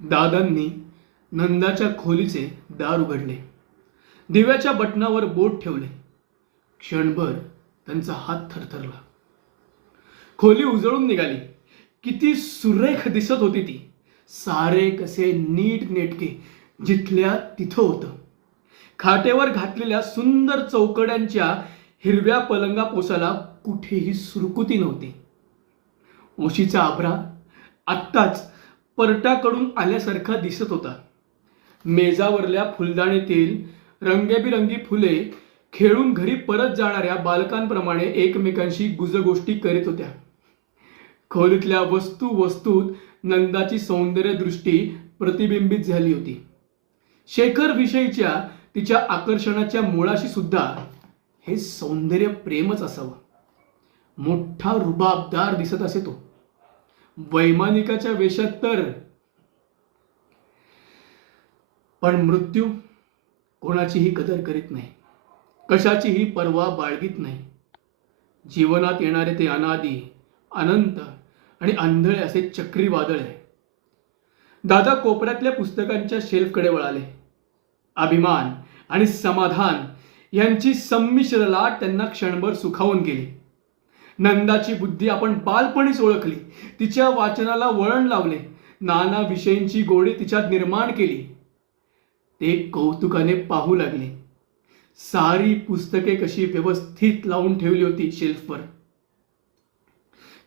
दादांनी नंदाच्या खोलीचे दार उघडले. दिव्याच्या बटनावर बोट ठेवले. क्षणभर त्यांचा हात थरथरला. खोली उजळून निघाली. किती सुरेख दिसत होती ती. सारे कसे नीट नेटके जिथल्या तिथं होतं. खाटेवर घातलेल्या सुंदर चौकड्यांच्या हिरव्या पलंगापोसाला कुठेही सुरकुती नव्हती. उशीचा आभरा आत्ताच परटाकडून आल्यासारखा दिसत होता. मेजावरल्या फुलदाणीतील रंगेबिरंगी फुले खेळून घरी परत जाणाऱ्या बालकांप्रमाणे एकमेकांशी गुजगोष्टी करीत होत्या. खोलीतल्या वस्तूत नंदाची सौंदर्य दृष्टी प्रतिबिंबित झाली होती. शेखर विषयीच्या तिच्या आकर्षणाच्या मुळाशी सुद्धा हे सौंदर्य प्रेमच असावं. मोठा रुबाबदार दिसत असे तो. वैमानिकाच्या वेशात तर. पण मृत्यू कोणाचीही कदर करीत नाही, कशाचीही पर्वा बाळगीत नाही. जीवनात येणारे ते अनादी, अनंत आणि आंधळे असे चक्रीवादळ आहे. दादा कोपऱ्यातल्या पुस्तकांच्या शेल्फकडे वळाले. अभिमान आणि समाधान यांची संमिश्र लाट त्यांना क्षणभर सुखावून गेली. नंदाची बुद्धी आपण बालपणीच ओळखली. तिच्या वाचनाला वळण लावले. नाना विषयांची गोडी तिच्यात निर्माण केली. ते कौतुकाने पाहू लागले. सारी पुस्तके कशी व्यवस्थित लावून ठेवली होती शेल्फवर.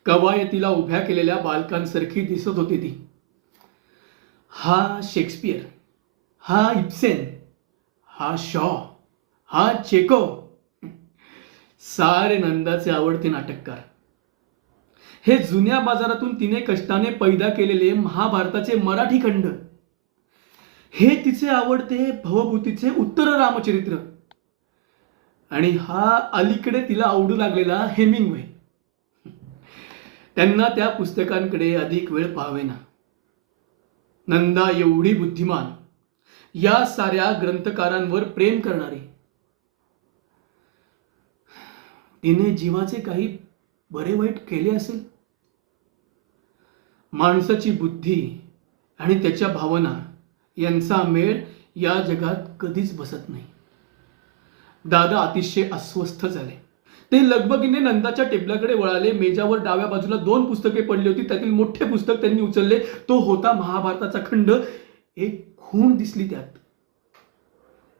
कवायतीला उभ्या केलेल्या बालकांसारखी दिसत होती ती. हा शेक्सपियर, हा इब्सेन, हा शॉ, हा चेकोव, सारे नंदाचे आवडते नाटककार. हे जुन्या बाजारातून तिने कष्टाने पैदा केलेले महाभारताचे मराठी खंड. हे तिचे आवडते भवभूतीचे उत्तर रामचरित्र. आणि हा अलीकडे तिला आवडू लागलेला हेमिंग्वे. त्यांना त्या पुस्तकांकडे अधिक वेळ पाहावेना. नंदा एवढी बुद्धिमान, या साऱ्या ग्रंथकारांवर प्रेम करणारी. तिने जीवाचे काही बरे वाईट केले असेल. माणसाची बुद्धी आणि त्याच्या भावना यांचा मेळ या जगात कधीच बसत नाही. दादा अतिशय अस्वस्थ झाले. ते लगबगीने नंदाच्या टेबलाकडे वळाले. मेजावर डाव्या बाजूला 2 पुस्तके पडली होती. त्यातील मोठे पुस्तक त्यांनी उचलले. तो होता महाभारताचा खंड. एक खूण दिसली त्यात.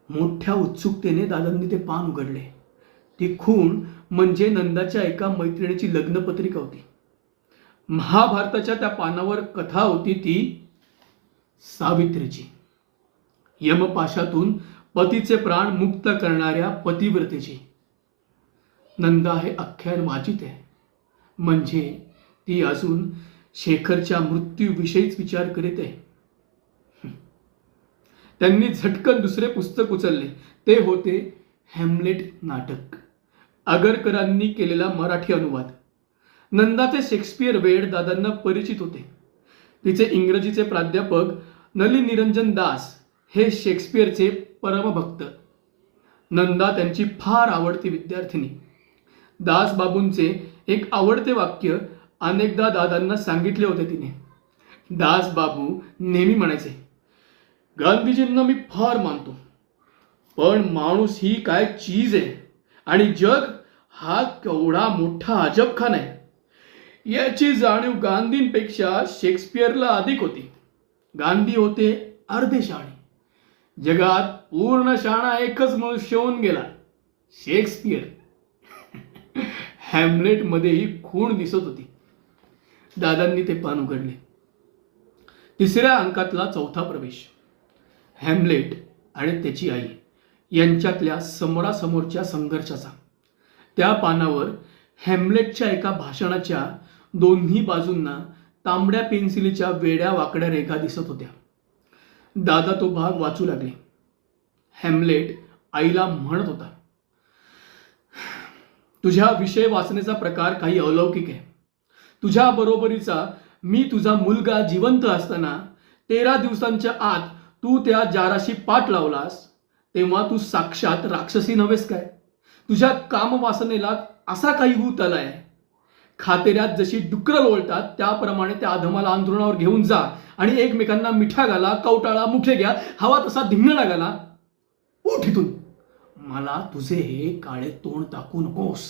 मोठ्या उत्सुकतेने दादांनी ते पान उघडले. ती खूण म्हणजे नंदाच्या एका मैत्रिणीची लग्नपत्रिका होती. महाभारताच्या त्या पानावर कथा होती ती सावित्रीची. यमपाशातून पतीचे प्राण मुक्त करणाऱ्या पतिव्रतेची. नंदा हे आख्यान वाचित आहे. म्हणजे ती अजून शेखरच्या मृत्यूविषयीच विचार करीत आहे. त्यांनी झटकन दुसरे पुस्तक उचलले. ते होते हॅम्लेट नाटक. आगरकरांनी केलेला मराठी अनुवाद. नंदाचे शेक्सपियर वेड दादांना परिचित होते. तिचे इंग्रजीचे प्राध्यापक नलिनीरंजन दास हे शेक्सपियरचे परमभक्त. नंदा त्यांची फार आवडती विद्यार्थिनी. दासबाबूंचे एक आवडते वाक्य अनेकदा दादांना सांगितले होते तिने. दासबाबू नेहमी म्हणायचे, गांधीजींना मी फार मानतो, पण माणूस ही काय चीज आहे आणि जग हा केवढा मोठा अजबखाना आहे. याची जाणीव गांधींपेक्षा शेक्सपियरला अधिक होती. गांधी होते अर्धे शाणे. जगात पूर्ण शाणा एकच मनुष्य होऊन गेला, शेक्सपियर. हॅम्लेट मध्येही खूण दिसत होती. दादांनी ते पान उघडले. 3ऱ्या अंकातला 4था प्रवेश. हॅम्लेट आणि त्याची आई यांच्यातल्या समोरासमोरच्या संघर्षाचा. त्या पानावर हॅम्लेटच्या एका भाषणाच्या दोन्ही बाजूंना तांबड्या पेन्सिलीच्या वेड्या वाकड्या रेखा दिसत होत्या. दादा तो भाग वाचू लागले. हॅम्लेट आईला म्हणत होता, तुझ्या विषय वाचण्याचा प्रकार काही अलौकिक आहे. तुझ्या बरोबरीचा मी तुझा मुलगा जिवंत असताना 13 दिवसांच्या आत तू त्या जाराशी पाठ लावलास तेव्हा तू साक्षात राक्षसी नव्हेस काय? तुझ्या कामवासनेला असा काही हूत आलाय. खातेऱ्यात जशी डुकरं लोळतात त्याप्रमाणे त्या अधमाला अंथरुणावर घेऊन जा आणि एकमेकांना मिठा घाला, कवटाळा, मुठे घ्या, हवा तसा धिंगाणा घाला. उठ इथून. मला तुझे हे काळे तोंड दाखवू नकोस.